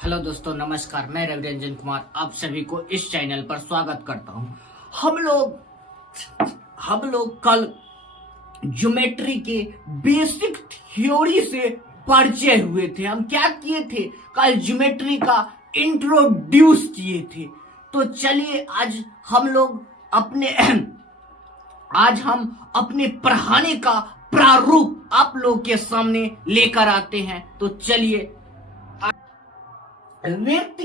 Hello दोस्तों, नमस्कार। मैं रविरंजन कुमार आप सभी को इस चैनल पर स्वागत करता हूं। हम लोग कल ज्योमेट्री के बेसिक थ्योरी से परिचय हुए थे। हम क्या किए थे? कल ज्योमेट्री का इंट्रोड्यूस किए थे। तो चलिए आज हम अपने पढ़ाने का प्रारूप आप लोग के सामने लेकर आते हैं। तो चलिए, वृत्त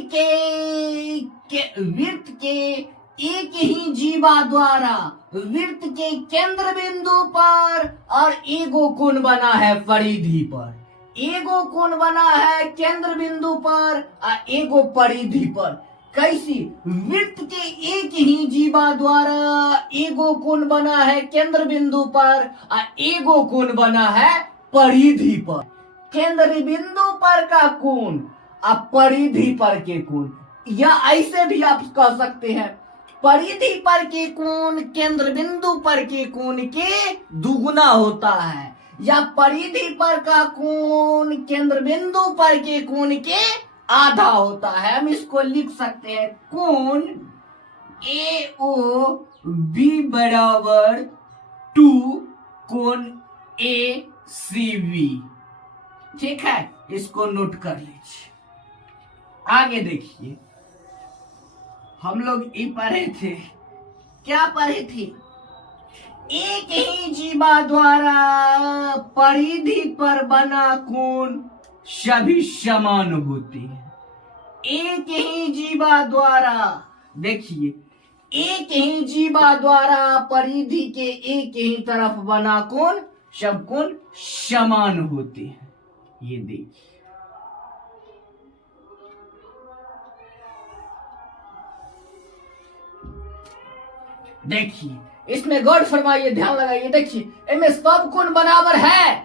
के एक ही जीवा द्वारा वृत्त के केंद्र बिंदु पर और एगो कोण बना है परिधि पर। एगो कोण बना है केंद्र बिंदु पर और एगो परिधि पर। कैसी? वृत्त के एक ही जीवा द्वारा एगो कोण बना है केंद्र बिंदु पर और एगो कोण बना है परिधि पर। केंद्र बिंदु पर का कोण अब परिधि पर के कोण, या ऐसे भी आप कह सकते हैं परिधि पर के कोण केंद्र बिंदु पर के कोण के दुगुना होता है, या परिधि पर का कोण केंद्र बिंदु पर के कोण के आधा होता है। हम इसको लिख सकते हैं कोण AO B बराबर 2 कोण ACB। ठीक है, इसको नोट कर लीजिए। आगे देखिए, हम लोग ये पढ़े थे, क्या पढ़े थे? एक ही जीवा द्वारा परिधि पर बना कोण सभी समान होते हैं। एक ही जीवा द्वारा, देखिए, एक ही जीवा द्वारा परिधि के एक ही तरफ बना कोण सब कोण समान होते हैं। ये देखिए, इसमें गौर फरमाइए, ध्यान लगाइए। देखिए, इनमें सब कोण बराबर है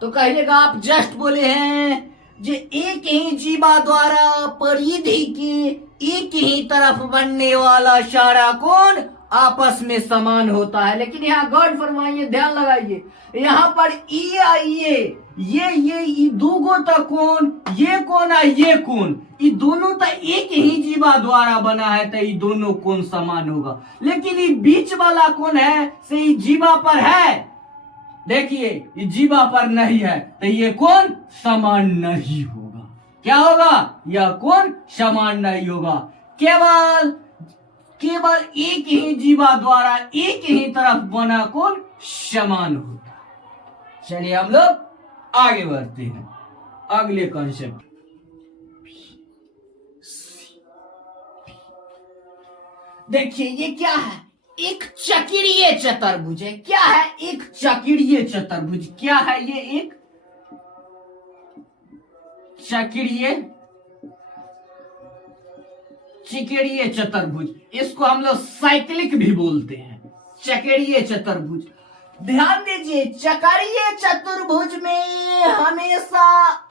तो कहिएगा आप जस्ट बोले हैं जे एक ही जीवा द्वारा परिधि के एक ही तरफ बनने वाला सारा कोण आपस में समान होता है। लेकिन यहाँ गौर फरमाइए, ध्यान लगाइए, यहाँ पर ये दूगो तक कोण, ये कोण है, ये कोण, ये दोनों तो एक ही जीवा द्वारा बना है तो ये दोनों कोण समान होगा। लेकिन ये बीच वाला कोण है से ये जीवा पर है, देखिए ये जीवा पर नहीं है तो ये कोण समान नहीं होगा। क्या होगा? यह कोण समान नहीं होगा। केवल एक ही जीवा द्वारा एक ही तरफ बना कोण समान होता है। चलिए हम लोग आगे बढ़ते हैं अगले कॉन्सेप्ट। देखिए, ये क्या है? एक चक्रीय चतुर्भुज है। क्या है? एक चक्रीय चतुर्भुज। क्या है ये? एक चक्रीय चतुर्भुज। इसको हम लोग साइक्लिक भी बोलते हैं, चक्रीय चतुर्भुज। ध्यान दीजिए, चक्रीय चतुर्भुज में हमेशा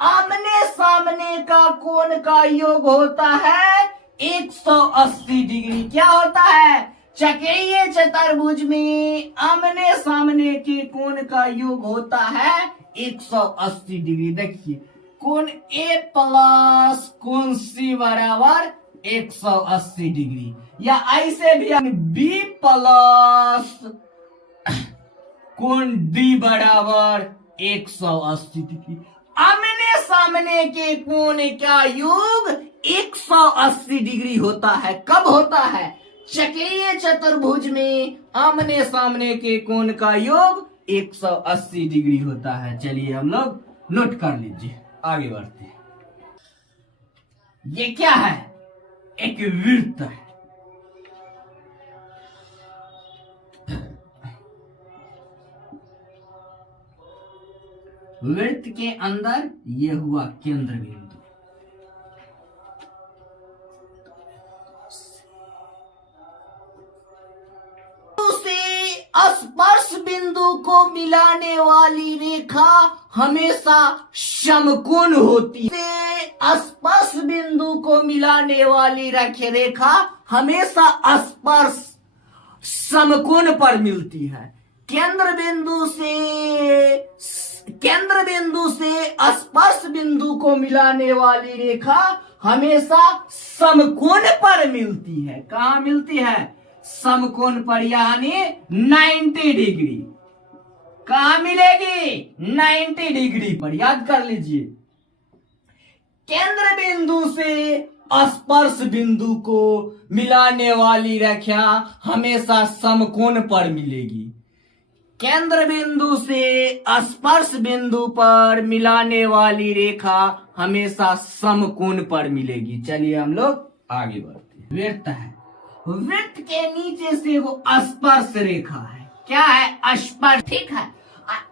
आमने सामने का कोण का योग होता है 180 डिग्री। क्या होता है? चक्रीय चतुर्भुज में आमने सामने के कोण का योग होता है 180 डिग्री। देखिए, कोण A प्लस कोण C बराबर 180 डिग्री, या ऐसे भी हम B प्लस कोण D बराबर 180 डिग्री। आमने सामने के कोण का योग 180 डिग्री होता है। कब होता है? चक्रीय चतुर्भुज में आमने सामने के कोण का योग 180 डिग्री होता है। चलिए हम लोग नोट कर लीजिए, आगे बढ़ते हैं। ये क्या है? एक वृत्त है। वृत्त के अंदर ये हुआ केंद्र बिंदु। स्पर्श बिंदु को मिलाने वाली रेखा हमेशा समकोण होती है। स्पर्श बिंदु को मिलाने वाली रेखा हमेशा स्पर्श समकोण पर मिलती है। केंद्र बिंदु से केंद्र बिंदु से स्पर्श बिंदु को मिलाने वाली रेखा हमेशा समकोण पर मिलती है। कहां मिलती है? समकोण पर, यानी 90 डिग्री। कहां मिलेगी? 90 डिग्री पर। याद कर लीजिए, केंद्र बिंदु से स्पर्श बिंदु को मिलाने वाली रेखा हमेशा समकोण पर मिलेगी। केंद्र बिंदु से स्पर्श बिंदु पर मिलाने वाली रेखा हमेशा समकोण पर मिलेगी। चलिए हम लोग आगे बढ़ते हैं। वृत्त है, वृत्त के नीचे से वो स्पर्श रेखा है। क्या है? स्पर्श। ठीक है,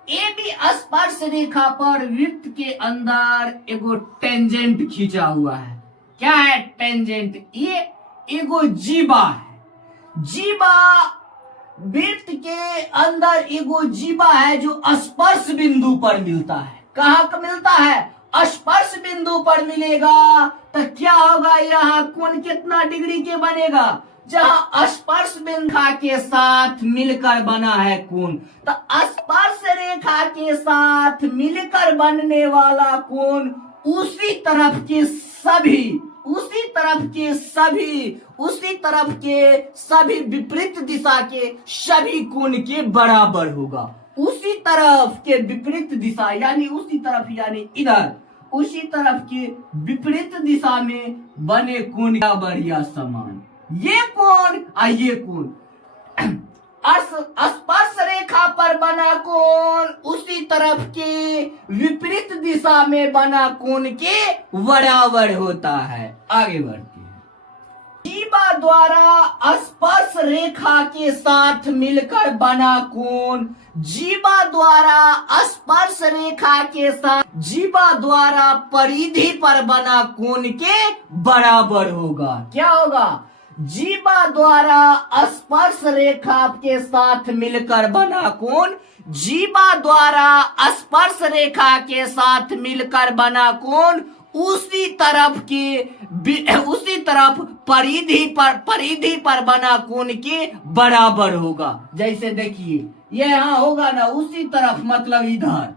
ए बी स्पर्श रेखा पर वृत्त के अंदर एगो टेंजेंट खींचा हुआ है। क्या है? टेंजेंट। ये एगो जीवा है। जीवा वृत्त के अंदर एगो जीवा है जो स्पर्श बिंदु पर मिलता है। कहां का मिलता है? स्पर्श बिंदु पर मिलेगा। तो क्या होगा? यहाँ कोण कितना डिग्री के बनेगा? जहां स्पर्श बिंदु के साथ मिलकर बना है कोण, तो स्पर्श रेखा के साथ मिलकर बनने वाला कोण उसी तरफ के सभी विपरीत दिशा के सभी कोण के बराबर होगा। उसी तरफ के विपरीत दिशा यानी उसी तरफ, यानी इधर, उसी तरफ के विपरीत दिशा में बने कोण का बराबर या समान। ये कोण और ये कोण, स्पर्श रेखा पर बना कोण उसी तरफ के विपरीत दिशा में बना कोण के बराबर होता है। आगे बढ़ते हैं। जीवा द्वारा स्पर्श रेखा के साथ मिलकर बना कोण जीवा द्वारा स्पर्श रेखा के साथ जीवा द्वारा परिधि पर बना कोण के बराबर होगा। क्या होगा? जीवा द्वारा स्पर्श रेखा के साथ मिलकर बना कोण जीवा द्वारा स्पर्श रेखा के साथ मिलकर बना कोण उसी तरफ परिधि पर बना कोण के बराबर होगा। जैसे देखिए, ये यहां होगा ना, उसी तरफ मतलब इधर।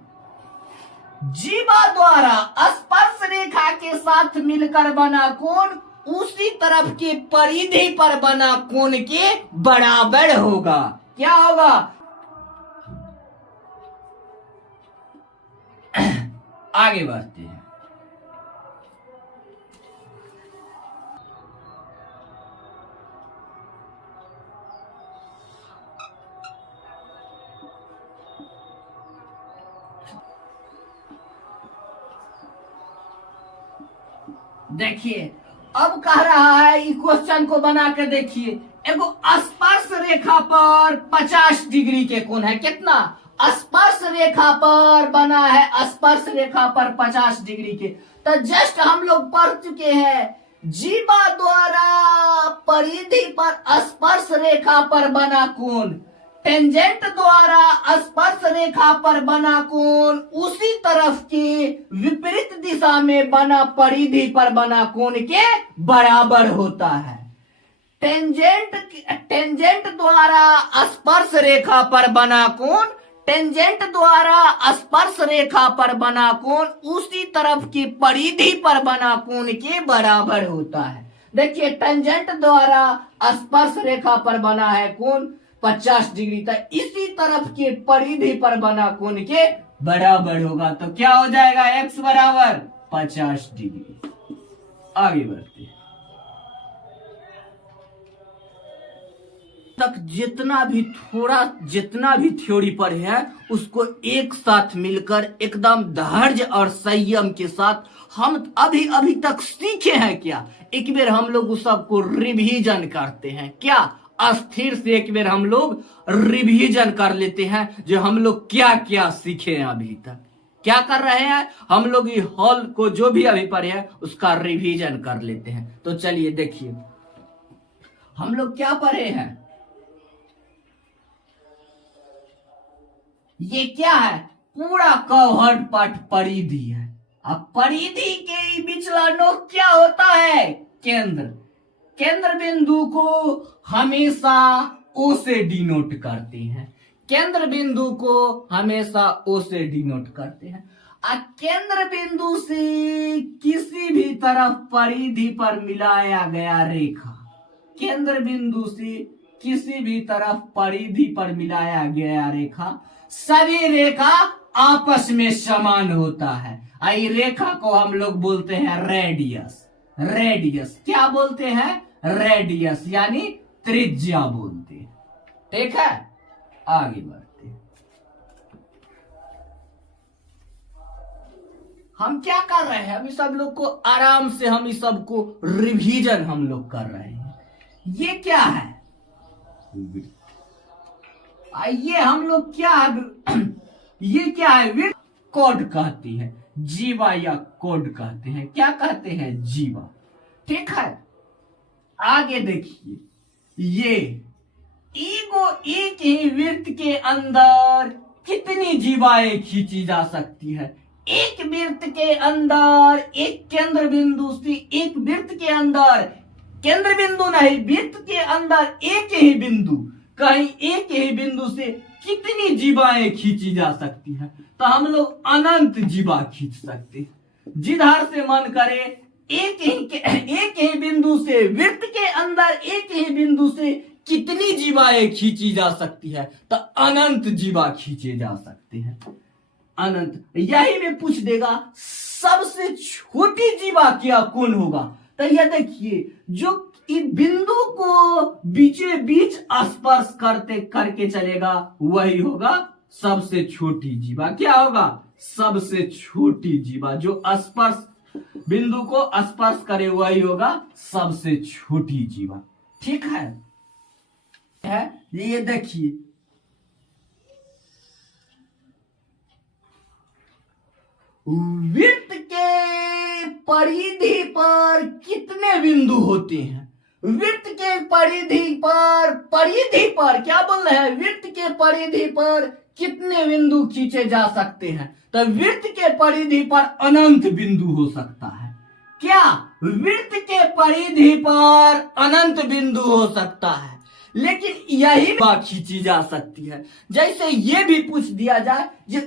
जीवा द्वारा स्पर्श रेखा के साथ मिलकर बना कोण उसी तरफ के परिधि पर बना कोण के बराबर होगा। क्या होगा? आगे बढ़ते हैं। देखिए, अब कह रहा है, इस क्वेश्चन को बना के देखिए। एगो स्पर्श रेखा पर 50 डिग्री के कोण है। कितना? स्पर्श रेखा पर बना है, स्पर्श रेखा पर 50 डिग्री के। तो जस्ट हम लोग पढ़ चुके हैं, जीवा द्वारा परिधि पर स्पर्श रेखा पर बना कोण टेंजेंट द्वारा स्पर्श रेखा पर बना कोण उसी तरफ के विपरीत दिशा में बना परिधि पर बना कोण के बराबर होता है। टेंजेंट द्वारा स्पर्श रेखा पर बना कोण टेंजेंट द्वारा स्पर्श रेखा पर बना कोण उसी तरफ की परिधि पर बना कोण के बराबर होता है। देखिए, टेंजेंट द्वारा स्पर्श रेखा पर बना है कोण 50 डिग्री, तक इसी तरफ के परिधि पर बना कोण के बराबर होगा। तो क्या हो जाएगा? x बराबर 50 डिग्री। आगे बढ़ते हैं। तक जितना भी थ्योरी पढ़े हैं उसको एक साथ मिलकर एकदम धैर्य और संयम के साथ हम अभी तक सीखे हैं क्या, एक बार हम लोग उस सबको रिवीजन करते हैं। क्या अस्थिर से एक बार हम लोग रिवीजन कर लेते हैं, जो हम लोग क्या क्या सीखे हैं अभी तक। क्या कर रहे हैं हम लोग? ये हॉल को जो भी अभी पढ़े हैं उसका रिवीजन कर लेते हैं। तो चलिए देखिए, हम लोग क्या पढ़े हैं। ये क्या है? पूरा कवर्ड पार्ट परिधि है। अब परिधि के बिचला नोक क्या होता है? केंद्र बिंदु को हमेशा O से डिनोट करते हैं। केंद्र बिंदु को हमेशा ओ से डिनोट करते हैं। केंद्र बिंदु से किसी भी तरफ परिधि पर मिलाया गया रेखा, केंद्र बिंदु से किसी भी तरफ परिधि पर मिलाया गया रेखा, सभी रेखा आपस में समान होता है। आई रेखा को हम लोग बोलते हैं रेडियस। रेडियस क्या बोलते हैं? रेडियस यानी त्रिज्या बोलते हैं। ठीक है, आगे बढ़ते हैं। हम क्या कर रहे हैं? अभी सब लोग को आराम से हम इस सब को रिवीजन हम लोग कर रहे हैं। ये क्या है? ये हम लोग क्या है? ये क्या है? विड्थ कोड कहती है, जीवा या कोड कहते हैं। क्या कहते हैं? जीवा। ठीक है, आगे देखिए, ये ईगो एक ही वृत्त के अंदर कितनी जीवाएं खींची जा सकती है? एक वृत्त के अंदर एक केंद्र बिंदु से, एक वृत्त के अंदर केंद्र बिंदु नहीं, वृत्त के अंदर एक ही बिंदु, कहीं एक ही बिंदु से कितनी जीवाएं खींची जा सकती है? तो हम लोग अनंत जीवा खींच सकते हैं। जिधर से मन करे एक ही बिंदु से, वृत्त के अंदर एक ही बिंदु से कितनी जीवाएं खींची जा सकती है? तो अनंत जीवा खींचे जा सकते हैं। अनंत। यही में पूछ देगा सबसे छोटी जीवा क्या कौन होगा? तो यह देखिए, जो इस बिंदु को बीचे बीच स्पर्श करके चलेगा वही होगा सबसे छोटी जीवा। क्या होगा? सबसे छोटी जीवा। जो स्पर्श बिंदु को स्पर्श करे वही होगा सबसे छोटी जीवा। ठीक है, ये देखिए, वृत्त के परिधि पर कितने बिंदु होते हैं? वृत्त के परिधि पर क्या बोल रहे हैं? वृत्त के परिधि पर कितने बिंदु खींचे जा सकते हैं? तो वृत्त के परिधि पर अनंत बिंदु हो सकता है। क्या? वृत्त के परिधि पर अनंत बिंदु हो सकता है, लेकिन यही बात खींची जा सकती है। जैसे ये भी पूछ दिया जाए, जो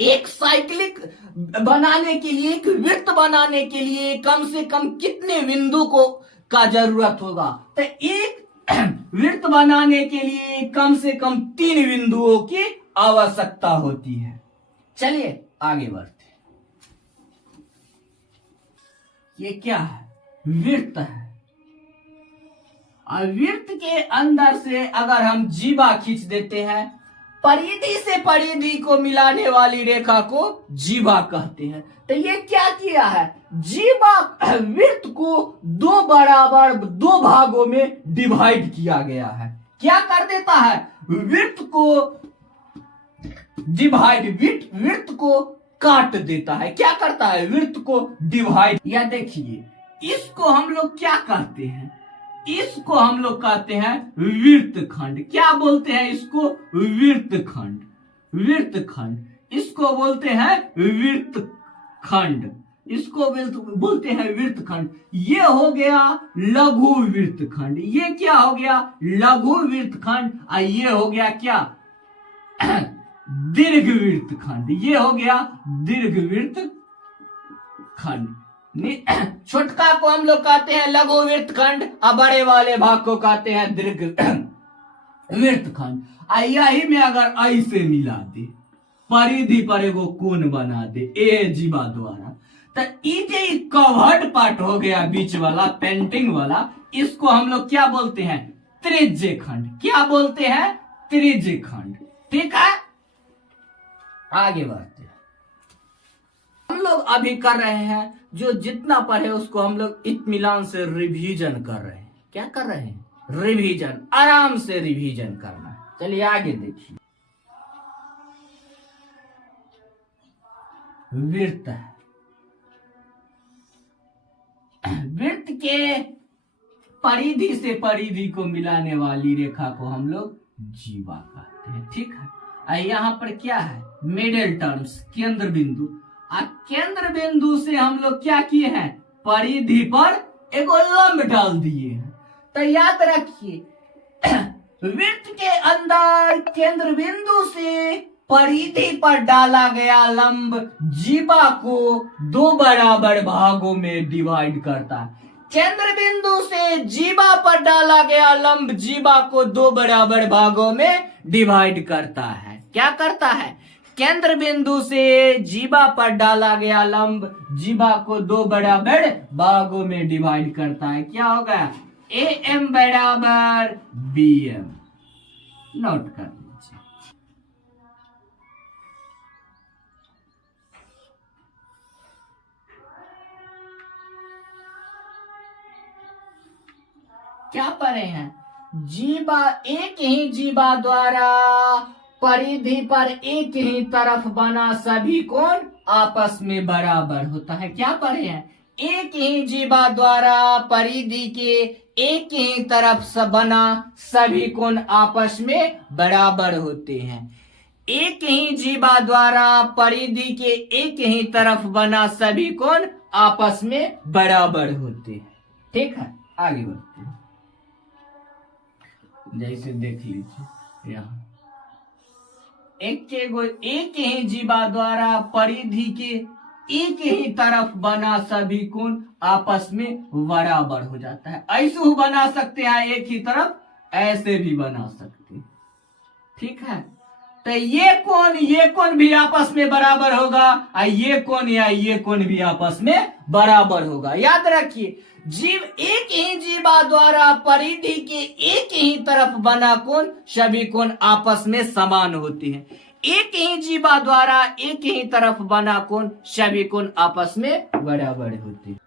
एक साइक्लिक बनाने के लिए, एक वृत्त बनाने के लिए कम से कम कितने बिंदु का जरूरत होगा? तो एक वृत्त बनाने के लिए कम से कम 3 बिंदुओं की आवश्यकता होती है। चलिए आगे बढ़ते हैं। ये क्या है? वृत्त है। और वृत्त के अंदर से अगर हम जीवा खींच देते हैं, परिधि से परिधि को मिलाने वाली रेखा को जीवा कहते हैं। तो ये क्या किया है? जीवा वृत्त को दो भागों में डिवाइड किया गया है। क्या कर देता है? वृत्त को डिवाइड, वृत्त को काट देता है। क्या करता है? वृत्त को डिवाइड। या देखिए, इसको हम लोग क्या कहते हैं? इसको हम लोग कहते हैं वृत्तखंड। क्या बोलते हैं इसको? वृत्तखंड। वृत्तखंड इसको बोलते हैं वृत्तखंड। इसको बोलते हैं वृत्तखंड। ये हो गया लघु वृत्तखंड। ये क्या हो गया? लघु वृत्तखंड। और ये हो गया क्या? दीर्घ वृत्तखंड। ये हो गया दीर्घ वृत्तखंड। छोटका को हम लोग कहते हैं लघु वृत्तखंड, और बड़े वाले भाग को कहते हैं दीर्घ वृत्तखंड। यही में अगर ऐसे मिला दे, परिधि पर एगो कोण बना दे ए जीवा द्वारा, तो ये कवर्ड पार्ट हो गया बीच वाला, पेंटिंग वाला, इसको हम लोग क्या बोलते हैं? त्रिज्य खंड। क्या बोलते हैं? त्रिज्य खंड। ठीक है, आगे बढ़ते हैं। हम लोग अभी कर रहे हैं, जो जितना पढ़े उसको हम लोग इत्मीनान से रिवीजन कर रहे हैं। क्या कर रहे हैं? रिवीजन। आराम से रिवीजन करना। चलिए आगे देखिए। वृत्त है। वृत्त के परिधि से परिधि को मिलाने वाली रेखा को हम लोग जीवा कहते हैं। ठीक है, यहाँ पर क्या है? मिडिल टर्म्स, केंद्र बिंदु। केंद्र बिंदु से हम लोग क्या किए हैं? परिधि पर एगो लंब डाल दिए हैं। तो याद रखिए, वृत्त के अंदर केंद्र बिंदु से परिधि पर डाला गया लंब जीवा को दो बराबर भागों में डिवाइड करता है। केंद्र बिंदु से जीवा पर डाला गया लंब जीवा को दो बराबर भागों में डिवाइड करता है। क्या करता है? केंद्र बिंदु से जीवा पर डाला गया लंब जीवा को दो बराबर भागों में डिवाइड करता है। क्या होगा? ए एम बराबर बी एम। नोट कर लीजिए। क्या पढ़े हैं? जीवा एक ही जीवा द्वारा परिधि पर एक ही तरफ बना सभी कोण आपस में बराबर होता है। क्या पढ़े हैं? एक ही जीवा द्वारा परिधि के एक ही तरफ से बना सभी कोण आपस में बराबर होते हैं। एक ही जीवा द्वारा परिधि के एक ही तरफ बना सभी कोण आपस में बराबर होते हैं। ठीक है, आगे बढ़ते हैं। जैसे देख लीजिए यहाँ एक ही जीवा द्वारा परिधि के एक ही तरफ बना सभी कोण आपस में बराबर हो जाता है। ऐसे बना सकते हैं एक ही तरफ, ऐसे भी बना सकते हैं। ठीक है, तो ये कोण भी आपस में बराबर होगा और ये कोण या ये कोण भी आपस में बराबर होगा। याद रखिए, जीव एक ही जीवा द्वारा परिधि के एक ही तरफ बना कोण सभी कोण आपस में समान होते हैं। एक ही जीवा द्वारा एक ही तरफ बना कोण सभी कोण आपस में बराबर होते हैं।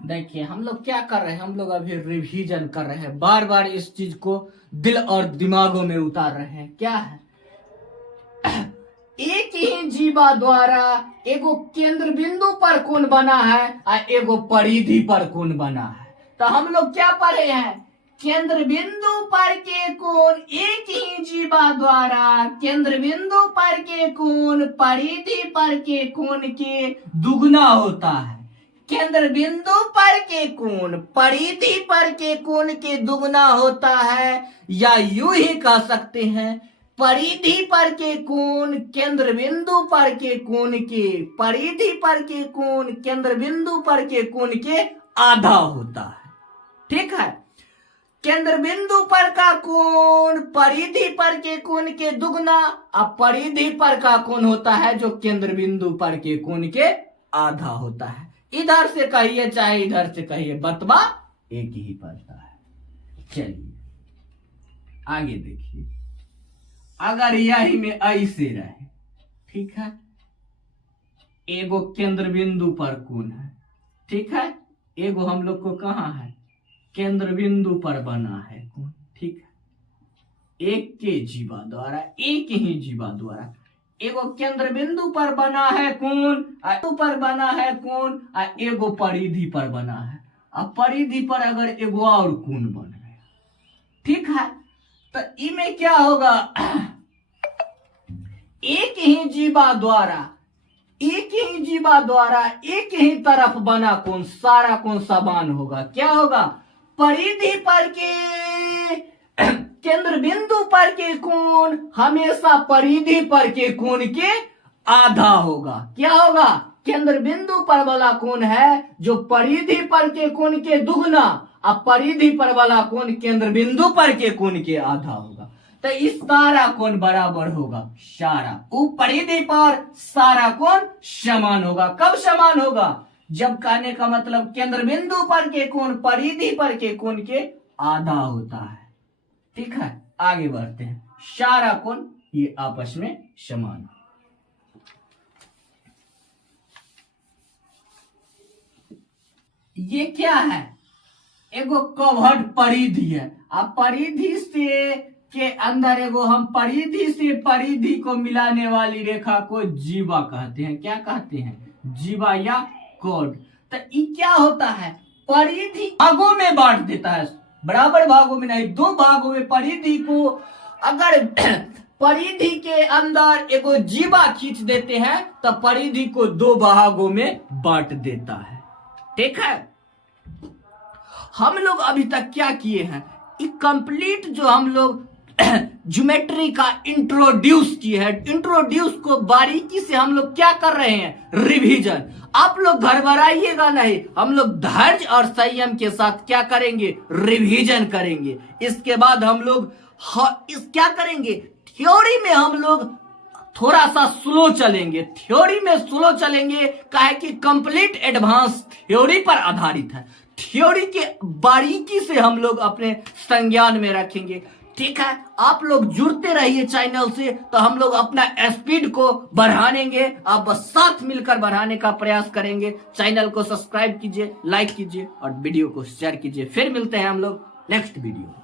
देखिए हम लोग क्या कर रहे हैं, हम लोग अभी रिवीजन कर रहे हैं, बार बार इस चीज को दिल और दिमागों में उतार रहे हैं। क्या है? एक ही जीवा द्वारा एगो केंद्र बिंदु पर कोण बना है और एगो परिधि पर कोण बना है। तो हम लोग क्या पढ़े हैं? केंद्र बिंदु पर के कोण एक ही जीवा द्वारा केंद्र बिंदु पर के कोण परिधि पर के कोण के दुगना होता है। केंद्र बिंदु पर के कोण परिधि पर के कोण के दुगना होता है, या यूं ही कह सकते हैं परिधि पर के कोण केंद्र बिंदु पर के कोण के परिधि पर के कोण केंद्र बिंदु पर के कोण के आधा होता है। ठीक है, केंद्र बिंदु पर का कोण परिधि पर के कोण के दुगना और परिधि पर का कोण होता है जो केंद्र बिंदु पर के कोण के आधा होता है। इधर से कहिए चाहे इधर से कहिए, बतवा एक ही पड़ता है। चलिए आगे देखिए, अगर यही में ऐसे रहे, ठीक है, एगो केंद्र बिंदु पर कोण है, ठीक है, एगो हम लोग को कहाँ है? केंद्र बिंदु पर बना है कोण। ठीक है, एक के जीवा द्वारा एक ही जीवा द्वारा एगो केंद्र बिंदु पर बना है कोण पर बना है कोण और एगो परिधि पर बना है। अब परिधि पर अगर एगो और कोण बन गया, ठीक है, तो इनमें क्या होगा? एक ही जीवा द्वारा एक ही तरफ बना कोण सारा कोण समान होगा। क्या होगा? परिधि पर के केंद्र बिंदु पर के कोण हमेशा परिधि पर के कोण के आधा होगा। क्या होगा? केंद्र बिंदु पर वाला कोण है जो परिधि पर के कोण के दुगना, अब परिधि पर वाला कोण केंद्र बिंदु पर के कोण के आधा होगा। तो इस सारा कोण बराबर होगा, सारा परिधि पर सारा कोण समान होगा। कब समान होगा? जब कहने का मतलब केंद्र बिंदु पर के कोण परिधि पर के कोण के आधा होता है। ठीक है, आगे बढ़ते हैं। सारा कोण ये आपस में समान। ये क्या है? एगो कवर्ड परिधि है। अब परिधि से के अंदर एगो हम परिधि से परिधि को मिलाने वाली रेखा को जीवा कहते हैं। क्या कहते हैं? जीवा या कॉर्ड। तो ये क्या होता है, परिधि भागों में बांट देता है, बराबर भागों में नहीं, 2 भागों में। परिधि को अगर परिधि के अंदर एगो जीवा खींच देते हैं तो परिधि को 2 भागों में बांट देता है। ठीक है, हम लोग अभी तक क्या किए हैं, कंप्लीट जो हम लोग ज्योमेट्री का इंट्रोड्यूस किए हैं, इंट्रोड्यूस को बारीकी से हम लोग क्या कर रहे हैं, रिवीजन। आप लोग घबराइएगा नहीं, हम लोग धैर्य और संयम के साथ क्या करेंगे, रिवीजन करेंगे। इसके बाद हम लोग क्या करेंगे, थ्योरी में हम लोग थोड़ा सा स्लो चलेंगे, थ्योरी में स्लो चलेंगे, काहे कि कंप्लीट एडवांस थ्योरी पर आधारित है। थ्योरी के बारीकी से हम लोग अपने संज्ञान में रखेंगे। ठीक है, आप लोग जुड़ते रहिए चैनल से, तो हम लोग अपना स्पीड को बढ़ानेंगे, आप बस साथ मिलकर बढ़ाने का प्रयास करेंगे। चैनल को सब्सक्राइब कीजिए, लाइक कीजिए और वीडियो को शेयर कीजिए। फिर मिलते हैं हम लोग नेक्स्ट वीडियो।